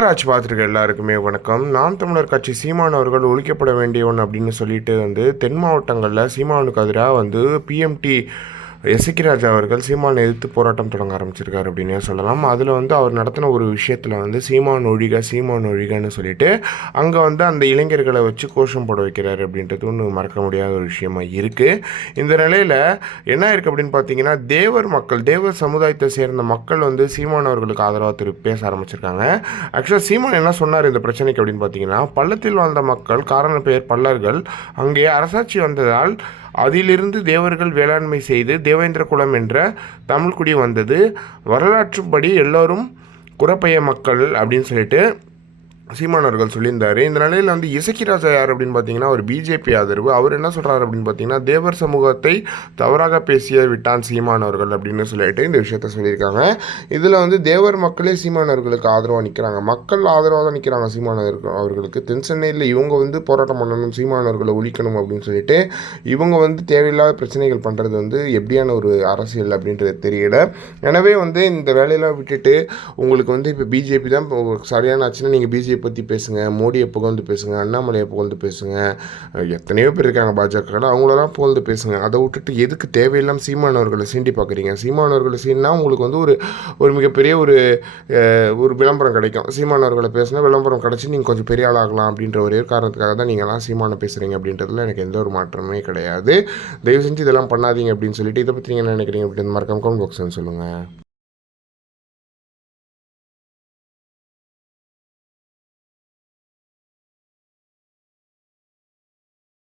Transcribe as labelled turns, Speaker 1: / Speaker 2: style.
Speaker 1: தமிழராட்சி பார்த்துருக்க எல்லாருக்குமே வணக்கம். நாம் தமிழர் கட்சி சீமான் அவர்கள் ஒழிக்கப்பட வேண்டியவன் அப்படின்னு சொல்லிட்டு வந்து தென் மாவட்டங்களில் சீமானுக்கு எதிராக வந்து பிஎம்டி எசக்கிராஜ் அவர்கள் சீமானை எதிர்த்து போராட்டம் தொடங்க ஆரம்பிச்சிருக்காரு அப்படின்னே சொல்லலாம். அதில் வந்து அவர் நடத்தின ஒரு விஷயத்தில் வந்து சீமான் ஒழிக சீமான் ஒழிகன்னு சொல்லிட்டு அங்கே வந்து அந்த இளைஞர்களை வச்சு கோஷம் போட வைக்கிறாரு அப்படின்றது ஒன்று மறக்க முடியாத ஒரு விஷயமா இருக்குது இந்த நிலையில் என்ன இருக்குது அப்படின்னு பார்த்தீங்கன்னா தேவர் மக்கள் தேவர் சமுதாயத்தை சேர்ந்த மக்கள் வந்து சீமான் அவர்களுக்கு ஆதரவாக திரு பேச ஆரம்பிச்சிருக்காங்க. ஆக்சுவலாக சீமான் என்ன சொன்னார் இந்த பிரச்சனைக்கு அப்படின்னு பார்த்தீங்கன்னா பள்ளத்தில் வாழ்ந்த மக்கள் காரண பெயர் பல்லர்கள் அங்கே அரசாட்சி வந்ததால் அதிலிருந்து தேவர்கள் வேளாண்மை செய்து தேவேந்திர குலம் என்ற தமிழ்குடி வந்தது. வரலாற்றுப்படி எல்லோரும் குரப்பைய மக்கள் அப்படின்னு சொல்லிட்டு சீமான் அவர்கள் சொல்லியிருந்தார். இந்த நிலையில் வந்து இசக்கி ராஜா யார் அப்படின்னு பார்த்தீங்கன்னா ஒரு பிஜேபி ஆதரவு. அவர் என்ன சொல்கிறார் அப்படின்னு பார்த்தீங்கன்னா தேவர் சமூகத்தை தவறாக பேசிய விட்டான் சீமான் அவர்கள் அப்படின்னு சொல்லிட்டு இந்த விஷயத்த சொல்லியிருக்காங்க. இதில் வந்து தேவர் மக்களே சீமான் அவர்களுக்கு ஆதரவாக நிற்கிறாங்க மக்கள் ஆதரவாக தான் நிற்கிறாங்க சீமான் அவர்களுக்கு. தென் சென்னையில் இவங்க வந்து போராட்டம் பண்ணணும் சீமான் அவர்களை ஒழிக்கணும் அப்படின்னு சொல்லிட்டு இவங்க வந்து தேவையில்லாத பிரச்சனைகள் பண்ணுறது வந்து எப்படியான ஒரு அரசியல் அப்படின்றது தெரியல. எனவே வந்து இந்த வேலையெல்லாம் விட்டுட்டு உங்களுக்கு வந்து இப்போ பிஜேபி தான் இப்போ சரியான ஆச்சுன்னா நீங்கள் பிஜேபி பற்றி பேசுங்க மோடியை புகழ்ந்து பேசுங்க அண்ணாமலையை புகழ்ந்து பேசுங்க. எத்தனையோ பேர் இருக்காங்க பாஜக அவங்களெல்லாம் புகழ்ந்து பேசுங்க. அதை விட்டுட்டு எதுக்கு தேவையில்லாமல் சீமானவர்களை சீண்டி பார்க்குறீங்க சீமானவர்களை சீன்னா உங்களுக்கு வந்து ஒரு ஒரு மிகப்பெரிய ஒரு ஒரு விளம்பரம் கிடைக்கும். சீமானவர்களை பேசினா விளம்பரம் கிடச்சி நீங்கள் கொஞ்சம் பெரிய ஆளாகலாம் அப்படின்ற ஒரே காரணத்துக்காக தான் நீங்கள்லாம் சீமான பேசுகிறீங்க அப்படின்றதுல எனக்கு எந்த ஒரு மாற்றமே கிடையாது. தயவு செஞ்சு இதெல்லாம் பண்ணாதீங்க அப்படின்னு சொல்லிட்டு இதை பற்றி நீங்கள் என்ன நினைக்கிறீங்க அப்படின்னு மறக்காம கமெண்ட் பாக்ஸ் சொல்லுங்கள்